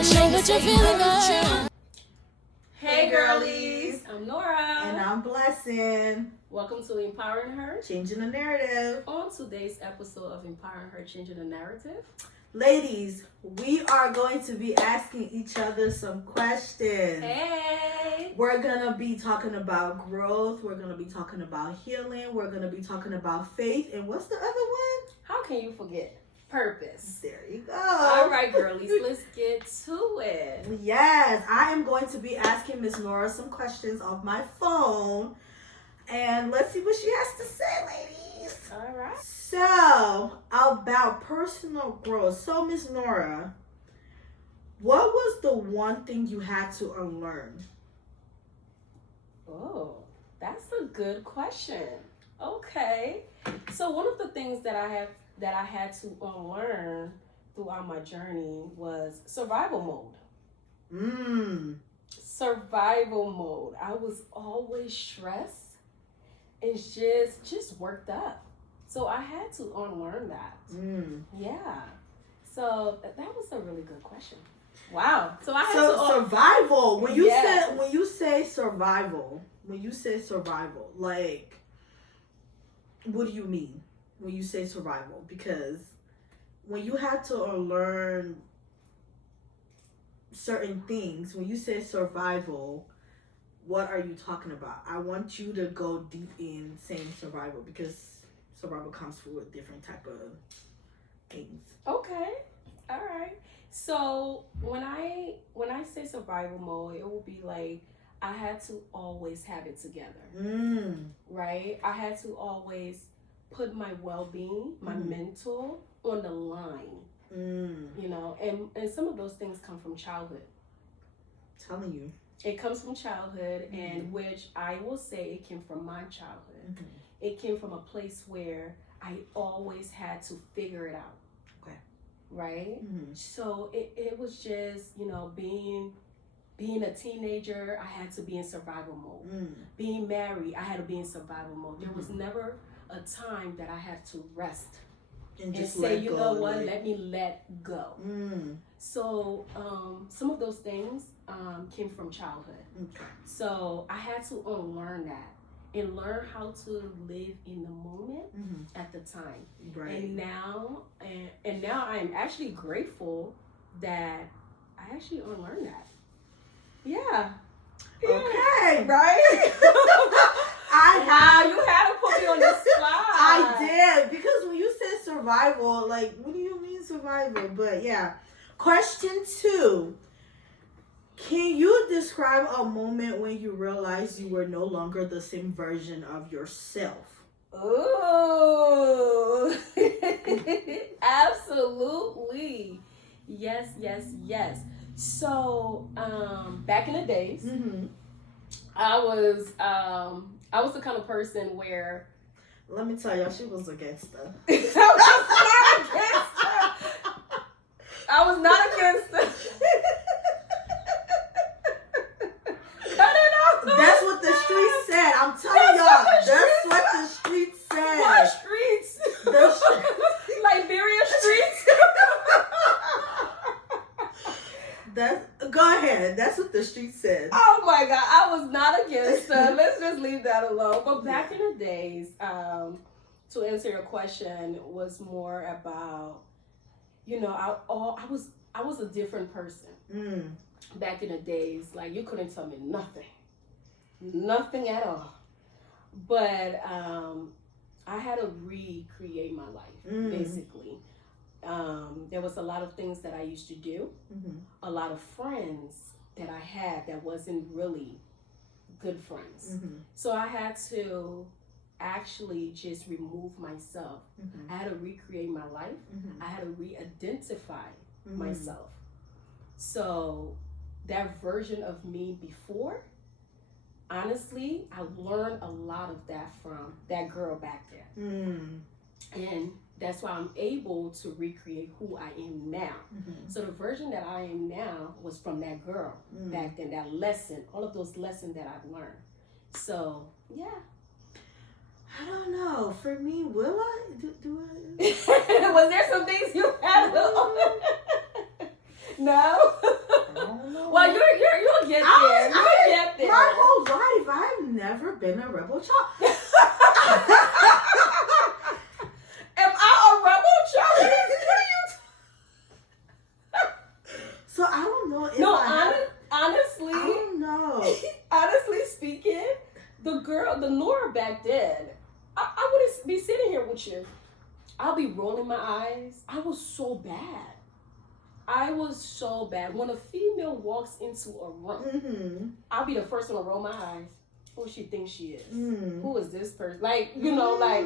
Ashamed that you're feeling that. Hey girlies, I'm Nora. and I'm Blessing. Welcome to Empowering Her. Changing the narrative. On today's episode of Empowering Her, Changing the Narrative. Ladies, we are going to be asking each other some questions. Hey! We're going to be talking about growth. We're going to be talking about healing. We're going to be talking about faith. And what's the other one? How can you forget? Purpose. There you go. All right, girlies, let's get to it. Yes, I am going to be asking Miss Nora some questions off my phone. And let's see what she has to say, ladies. All right. So, about personal growth. So, Miss Nora, what was the one thing you had to unlearn? Oh, that's a good question. Okay. So one of the things that I had to unlearn throughout my journey was survival mode. Survival mode. I was always stressed and just worked up. So I had to unlearn that. Yeah. So that was a really good question. Wow. So I had to survival. When you Yes. say survival, like, what do you mean when you say survival? Because when you had to unlearn certain things, when you say survival, what are you talking about? I want you to go deep in saying survival, because survival comes with different type of things. Okay. All right. So when I say survival mode, it will be like I had to always have it together. Right? I had to always put my well-being, my mental on the line. You know, and some of those things come from childhood. Telling you. It comes from childhood, and which I will say it came from my childhood. It came from a place where I always had to figure it out. Okay. Right? So it was just, you know, being a teenager, I had to be in survival mode. Being married, I had to be in survival mode. There was never a time that I had to rest and just say, let you go, know what, like... let me let go. So some of those things came from childhood. Okay. So I had to unlearn that and learn how to live in the moment at the time. Right. And now I am actually grateful that I actually unlearned that. Yeah. Okay. Right? You had to put me on the spot. I did, because when you said survival, like, what do you mean survival? But yeah. Question 2. Can you describe a moment when you realized you were no longer the same version of yourself? Ooh. Absolutely. Yes. So, back in the days, I was the kind of person where... Let me tell y'all, she was a gangster. I was not a gangster. Cut it off. That's what the streets said. I'm telling y'all. That's what the streets said. What streets? Liberia streets? Go ahead. That's what the streets said. Oh my God, I was not a gangster. Let's just leave that alone. But back in the days, to answer your question, was more about, you know, I was a different person. Back in the days, like, you couldn't tell me nothing at all. But I had to recreate my life, basically. There was a lot of things that I used to do, a lot of friends that I had that wasn't really good friends. So I had to actually just remove myself. I had to recreate my life. I had to re-identify myself. So that version of me before, honestly, I learned a lot of that from that girl back there. And that's why I'm able to recreate who I am now. So the version that I am now was from that girl back then, that lesson, all of those lessons that I've learned. So, yeah. I don't know. For me, will I? Do I? Was there some things you had to... No? rebel child? Am I a rebel child? What are you? So I don't know. If No, I honestly, don't know. honestly speaking, the NORA back then, I wouldn't be sitting here with you. I'll be rolling my eyes. I was so bad. When a female walks into a room, I'll be the first one to roll my eyes. Who she thinks she is? Who is this person? Like, you know, I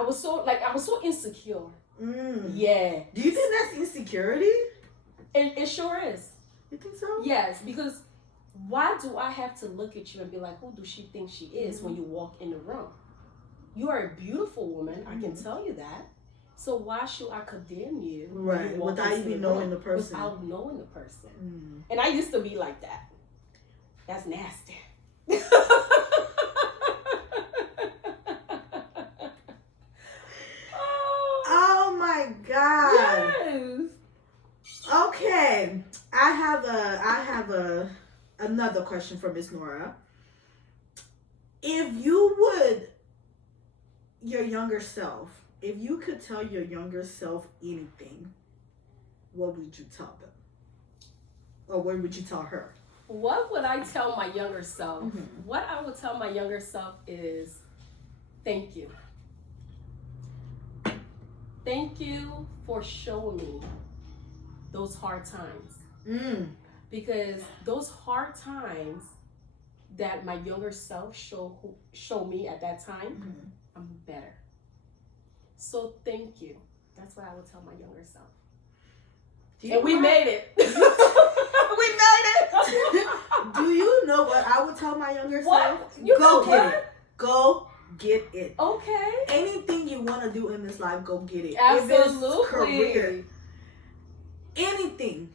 was so insecure. Yeah. Do you think that's insecurity? It sure is. You think so? Yes, because why do I have to look at you and be like, who does she think she is when you walk in the room? You are a beautiful woman. I can tell you that. So why should I condemn you? Right, without even knowing the person. Without knowing the person. And I used to be like that. That's nasty. Oh my God. Yes. Okay. I have another question for Miss Nora. If you would, your younger self, if you could tell your younger self anything, what would you tell them? Or what would you tell her? What would I tell my younger self? What I would tell my younger self is, thank you. Thank you for showing me those hard times. Because those hard times that my younger self show me at that time, I'm better. So thank you. That's what I would tell my younger self. And we made it. We made it. Do you know what I would tell my younger self? You go get it. Go get it. Okay. Anything you want to do in this life, go get it. Absolutely. If it's career, anything,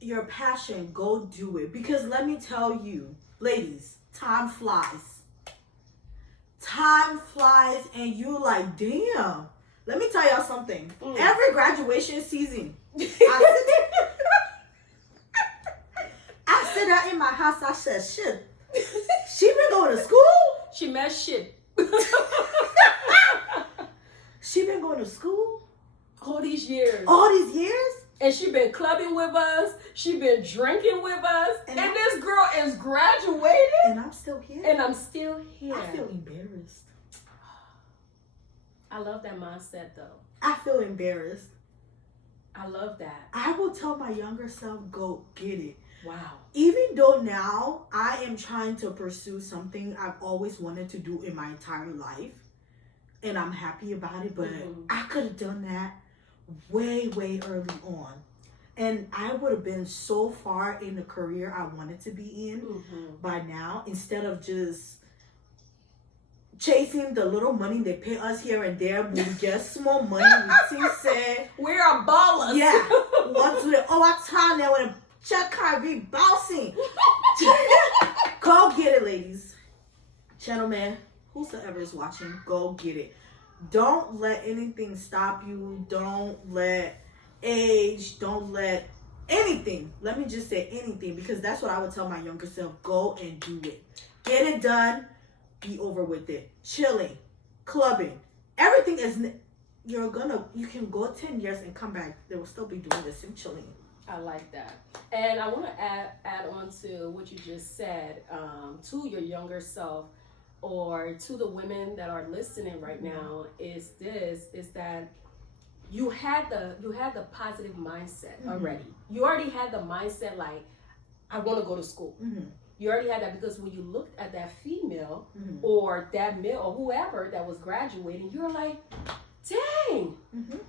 your passion, go do it. Because let me tell you, ladies, time flies. Time flies and you're like, damn. Let me tell y'all something. Every graduation season, I sit out in my house, I said, shit, she been going to school? She messed shit. She been going to school? All these years. And she been clubbing with us. She been drinking with us. And this girl is graduated. And I'm still here. I feel embarrassed. I love that mindset though. I feel embarrassed. I love that. I will tell my younger self, go get it. Wow. Even though now I am trying to pursue something I've always wanted to do in my entire life. And I'm happy about it. But I could have done that way, way early on. And I would have been so far in the career I wanted to be in by now. Instead of just chasing the little money they pay us here and there. We get small money. We say we are ballers. Yeah. What's with I time now when a check card be bouncing. Go get it, ladies. Gentlemen, whosoever is watching, go get it. Don't let anything stop you. Don't let age, don't let anything. Let me just say anything, because that's what I would tell my younger self. Go and do it. Get it done. Be over with it. Chilling, clubbing, everything is. You can go 10 years and come back. They will still be doing the same chilling. I like that, and I want to add on to what you just said. To your younger self, or to the women that are listening right now, is that you had the positive mindset already. You already had the mindset like, I want to go to school. You already had that, because when you looked at that female or that male or whoever that was graduating, you're like, dang.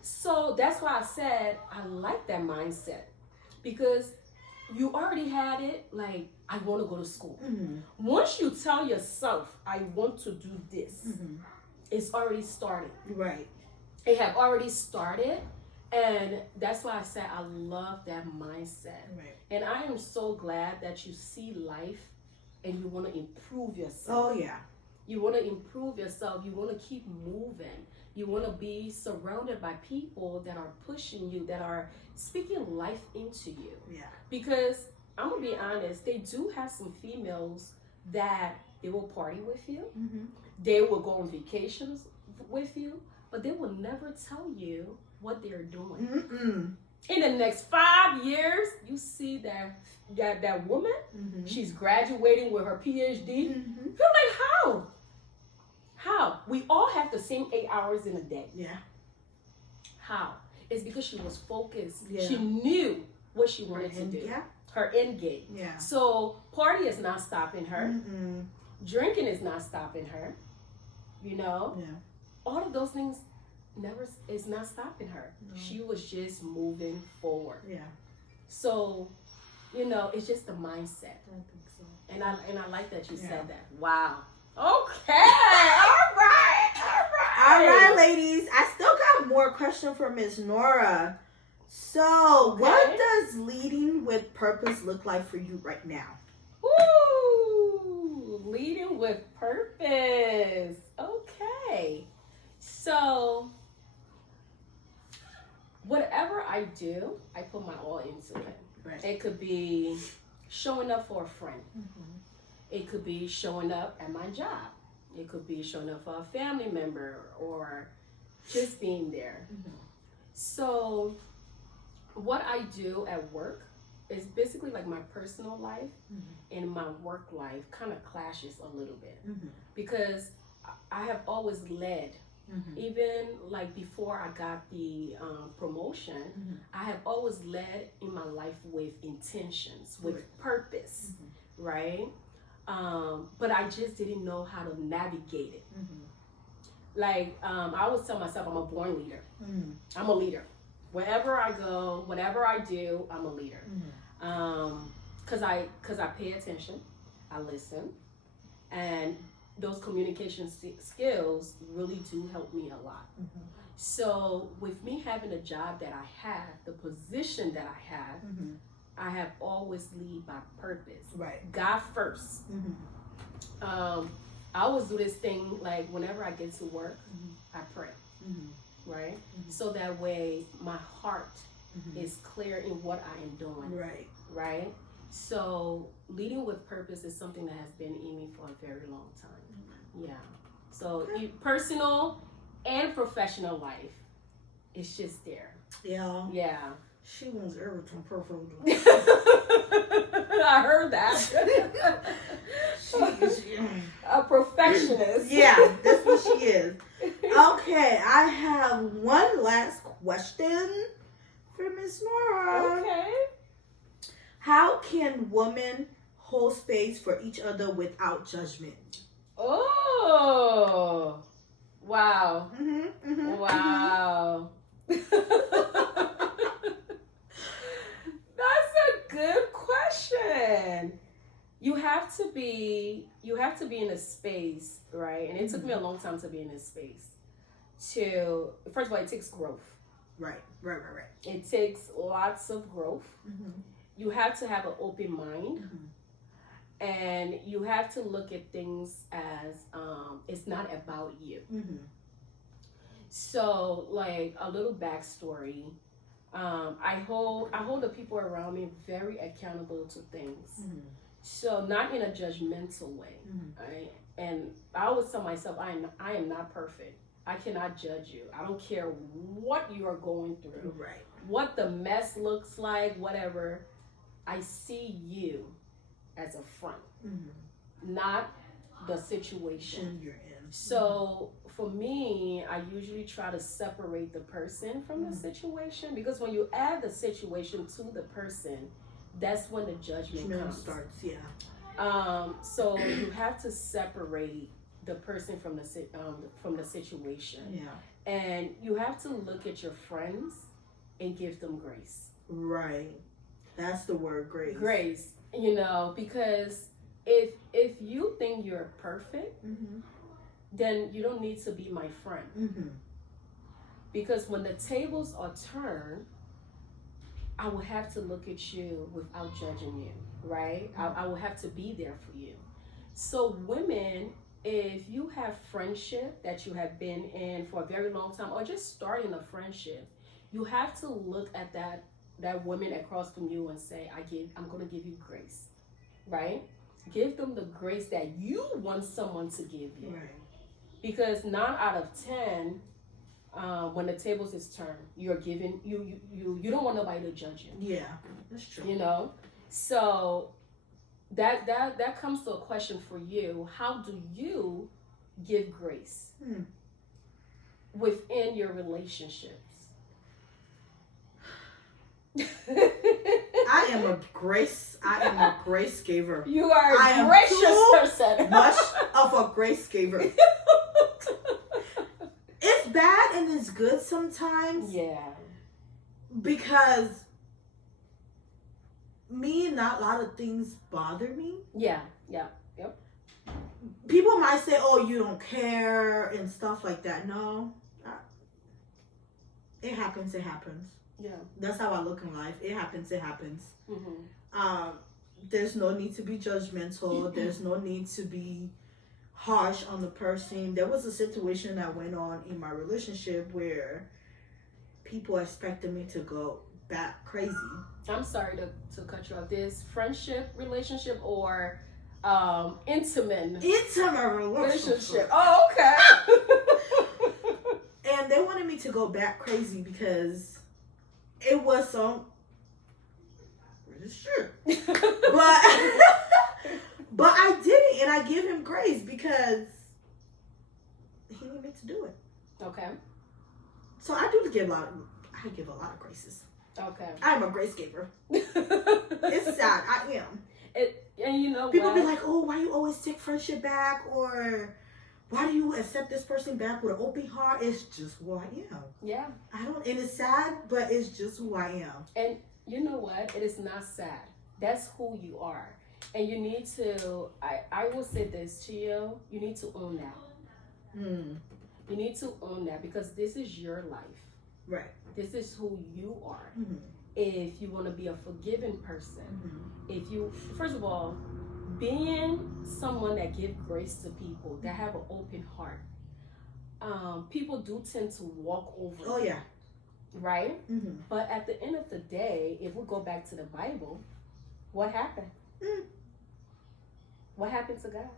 So that's why I said I like that mindset, because you already had it like, I want to go to school. Once you tell yourself, I want to do this, it's already started. Right. It have already started. And that's why I said I love that mindset. Right. And I am so glad that you see life and you want to improve yourself. Oh, yeah. You want to improve yourself. You want to keep moving. You want to be surrounded by people that are pushing you, that are speaking life into you. Yeah. Because I'm going to be honest, they do have some females that they will party with you, Mm-hmm. they will go on vacations with you, but they will never tell you what they're doing. Mm-mm. In the next 5 years, you see that woman, Mm-hmm. she's graduating with her PhD. Mm-hmm. You're like, how? How? We all have the same 8 hours in a day. Yeah. How? It's because she was focused. Yeah. She knew what she wanted to do. Yeah. Her end game. Yeah. So party is not stopping her. Mm-mm. Drinking is not stopping her. You know? Yeah. All of those things never is not stopping her. No. She was just moving forward. Yeah. So, you know, it's just the mindset. I think so. And I like that you Yeah. said that. Wow. Okay. All right. All right, ladies. I still got more questions for Miss Nora. So, what Okay. does leading with purpose look like for you right now? Woo! Leading with purpose. Okay. So, whatever I do, I put my all into it. Right. It could be showing up for a friend. Mm-hmm. It could be showing up at my job. It could be showing up for a family member or just being there. Mm-hmm. So, what I do at work is basically like my personal life and my work life kind of clashes a little bit Mm-hmm. because I have always led. Mm-hmm. Even like before I got the promotion, Mhm. I have always led in my life with intentions, with Right. purpose, right? But I just didn't know how to navigate it. Mm-hmm. Like I always tell myself, I'm a born leader. Mm-hmm. I'm a leader. Wherever I go, whatever I do, I'm a leader. Cause I pay attention, I listen, and those communication skills really do help me a lot. Mm-hmm. So with me having the job that I have, the position that I have, Mm-hmm. I have always lead by purpose. Right. God first. Mm-hmm. I always do this thing like whenever I get to work, I pray, Mm-hmm. right? Mhm. So that way my heart Mm-hmm. is clear in what I am doing, Right. right? So leading with purpose is something that has been in me for a very long time. Yeah. So personal and professional life, it's just there. Yeah. Yeah. She wants everything perfect. I heard that. She is, A perfectionist. yeah, that's what she is. Okay, I have one last question for Miss Nora. Okay. How can women hold space for each other without judgment? Oh. Wow. Mm-hmm, mm-hmm, Wow. That's a good question. You have to be in a space, right? And it took me a long time to be in this space. First of all, it takes growth. Right. It takes lots of growth. Mm-hmm. You have to have an open mind. Mm-hmm. And you have to look at things as it's not about you. Mm-hmm. So, like a little backstory, I hold the people around me very accountable to things. Mm-hmm. So, not in a judgmental way. Mm-hmm. Right? And I always tell myself, I am not perfect. I cannot judge you. I don't care what you are going through, Right. what the mess looks like, whatever. I see you as a friend, Mm-hmm. not the situation. You're in. So for me, I usually try to separate the person from the situation, because when you add the situation to the person, that's when the judgment comes. Starts, yeah. So you have to separate the person from the situation, Yeah. and you have to look at your friends and give them grace. Right. That's the word, grace. Grace, you know, because if you think you're perfect, Mm-hmm. then you don't need to be my friend. Mm-hmm. Because when the tables are turned, I will have to look at you without judging you, right? I will have to be there for you. So women, if you have friendship that you have been in for a very long time, or just starting a friendship, you have to look at that woman across from you and say, I'm going to give you grace, right? give them the grace that you want someone to give you. Right. Because 9 out of 10, when the tables is turned, you're giving you don't want nobody to judge you. Yeah, that's true. You know, so that comes to a question for you. How do you give grace within your relationships? I am a grace giver. You are I a am gracious too person. Much of a grace giver. It's bad and it's good sometimes. Yeah. Because not a lot of things bother me. Yeah. Yeah. Yep. People might say, "Oh, you don't care" and stuff like that. No, it happens. It happens. Yeah. That's how I look in life. It happens. It happens. Mm-hmm. There's no need to be judgmental. There's no need to be harsh on the person. There was a situation that went on in my relationship where people expected me to go back crazy. I'm sorry to cut you off. This friendship relationship or intimate relationship. Oh, okay. And they wanted me to go back crazy because it was so. It's true, but I didn't, and I give him grace because he didn't mean to do it. Okay. So I do give a lot of graces. Okay. I'm a grace giver. It's sad. I am. And you know, people be like, "Oh, why you always take friendship back?" Or why do you accept this person back with an open heart? It's just who I am. Yeah. And it's sad, but it's just who I am. And you know what? It is not sad. That's who you are. And you need to, I will say this to you, you need to own that. You need to own that because this is your life. Right. This is who you are. Mm-hmm. If you want to be a forgiving person, if you, first of all, being someone that gives grace to people, that have an open heart, people do tend to walk over. Oh, yeah. Right? But at the end of the day, if we go back to the Bible, what happened? What happened to God?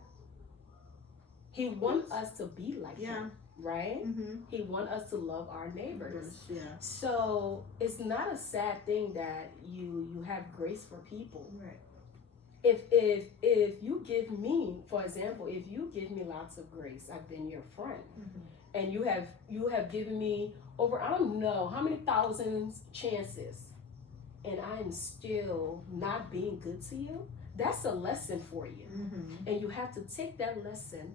He wants us to be like him, right? He wants us to love our neighbors. Yeah. So it's not a sad thing that you have grace for people. Right. If you give me, for example, if you give me lots of grace, I've been your friend, and you have given me over I don't know how many thousands chances, and I am still not being good to you, that's a lesson for you. And you have to take that lesson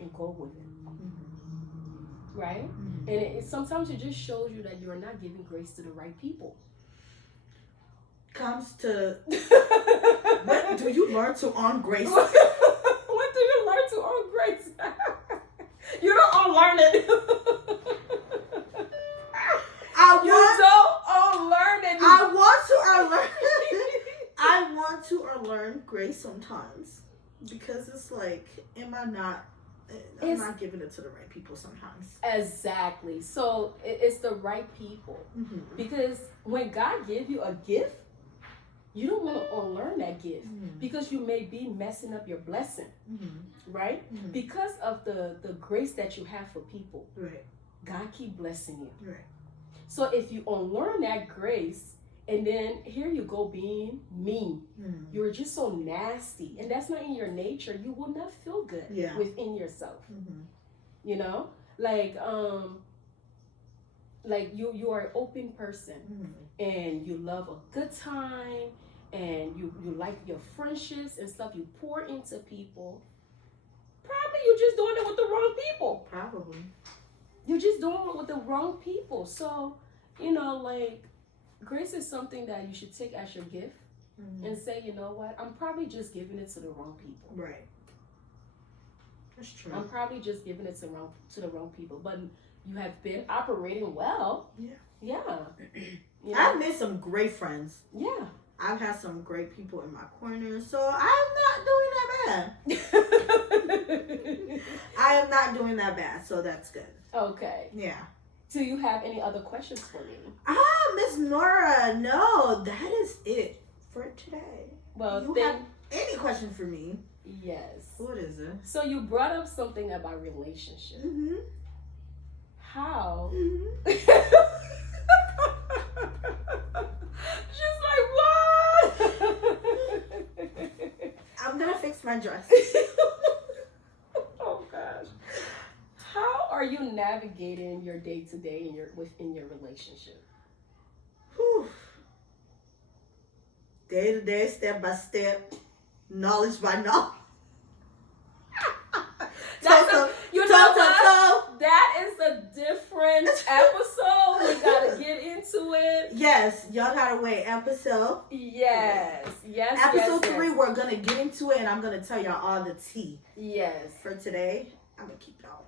and go with it. Right? And it sometimes it just shows you that you're not giving grace to the right people. Comes to when do you learn to earn grace? When do you learn to earn grace? You don't unlearn it. I want to unlearn grace sometimes because it's like, I'm not giving it to the right people sometimes. Exactly. So it's the right people. Because when God gives you a gift, you don't want to unlearn that gift because you may be messing up your blessing, right? Because of the grace that you have for people, right? God keep blessing you. Right. So if you unlearn that grace, and then here you go being mean, you're just so nasty, and that's not in your nature. You will not feel good within yourself. You know, like you are an open person, and you love a good time. And you like your friendships and stuff. You pour into people. Probably you're just doing it with the wrong people. Probably. You're just doing it with the wrong people. So, you know, like, grace is something that you should take as your gift and say, you know what? I'm probably just giving it to the wrong people. Right. That's true. I'm probably just giving it to the wrong people. But you have been operating well. Yeah. Yeah. You know? I've made some great friends. Yeah. I've had some great people in my corner, so I'm not doing that bad. I am not doing that bad, so that's good. Okay. Yeah. Do you have any other questions for me? Miss Nora, no, that is it for today. Well, Any question for me? Yes. What is it? So you brought up something about relationship. Mm-hmm. How? Mm-hmm. She's like, what? I'm gonna fix my dress. Oh gosh. How are you navigating your day to day within your relationship? Whew. Day to day, step by step, knowledge by knowledge. That is a different episode. We gotta get into it. Yes, y'all gotta wait. Episode. Yes. Episode 3, we're gonna get into it, and I'm gonna tell y'all all the tea. Yes. For today, I'm gonna keep it all.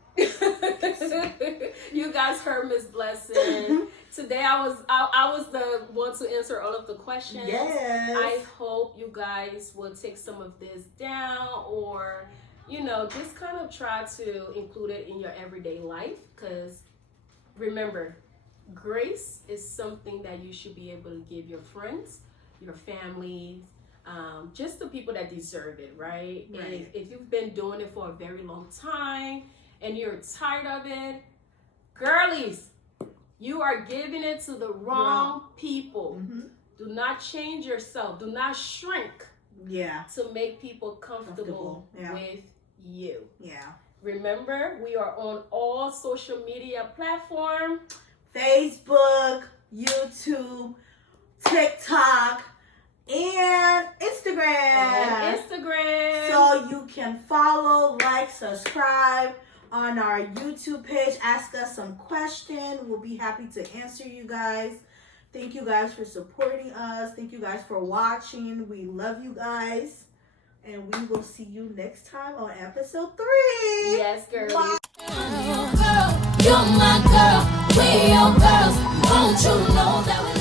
You guys heard Miss Blessing. Today I was the one to answer all of the questions. Yes. I hope you guys will take some of this down, or just kind of try to include it in your everyday life, because remember, grace is something that you should be able to give your friends, your family, just the people that deserve it, right? Right. And if you've been doing it for a very long time and you're tired of it, girlies, you are giving it to the wrong people. Mm-hmm. Do not change yourself. Do not shrink. Yeah. To make people comfortable. Yeah. With you. Yeah. Remember, we are on all social media platforms. Facebook, YouTube, TikTok, and Instagram. So you can follow, like, subscribe on our YouTube page. Ask us some questions. We'll be happy to answer you guys. Thank you guys for supporting us. Thank you guys for watching. We love you guys. And we will see you next time on episode 3. Yes, girl. Bye. You're my girl, we're your girls. Won't you know that we